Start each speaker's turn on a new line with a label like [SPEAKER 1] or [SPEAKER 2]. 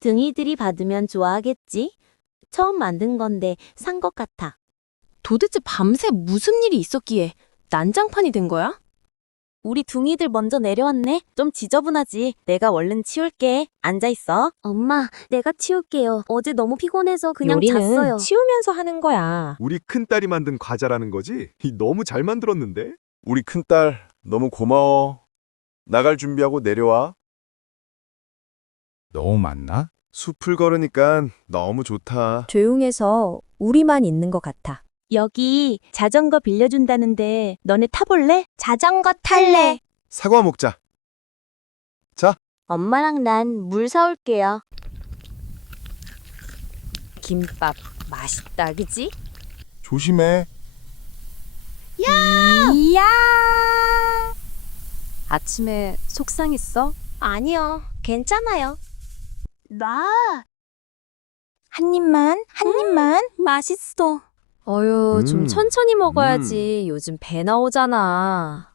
[SPEAKER 1] 등이들이 받으면 좋아하겠지? 처음 만든 건데 산 것 같아.
[SPEAKER 2] 도대체 밤새 무슨 일이 있었기에 난장판이 된 거야?
[SPEAKER 1] 우리 둥이들 먼저 내려왔네. 좀 지저분하지. 내가 얼른 치울게. 앉아 있어. 엄마, 내가 치울게요. 어제 너무 피곤해서 그냥
[SPEAKER 3] 요리는
[SPEAKER 1] 잤어요.
[SPEAKER 3] 치우면서 하는 거야.
[SPEAKER 4] 우리 큰딸이 만든 과자라는 거지? 이, 너무 잘 만들었는데?
[SPEAKER 5] 우리 큰딸 너무 고마워. 나갈 준비하고 내려와.
[SPEAKER 6] 너무 많나?
[SPEAKER 5] 숲을 걸으니까 너무 좋다.
[SPEAKER 3] 조용해서 우리만 있는 것 같아.
[SPEAKER 1] 여기 자전거 빌려준다는데 너네 타볼래?
[SPEAKER 2] 자전거 탈래.
[SPEAKER 5] 사과 먹자.
[SPEAKER 1] 엄마랑 난 물 사올게요.
[SPEAKER 3] 김밥 맛있다, 그지?
[SPEAKER 5] 조심해.
[SPEAKER 2] 이야.
[SPEAKER 3] 아침에 속상했어?
[SPEAKER 1] 아니요, 괜찮아요.
[SPEAKER 2] 나한 입만, 한 입만.
[SPEAKER 1] 맛있어.
[SPEAKER 3] 어휴, 좀
[SPEAKER 5] 음,
[SPEAKER 3] 천천히 먹어야지. 요즘 배 나오잖아.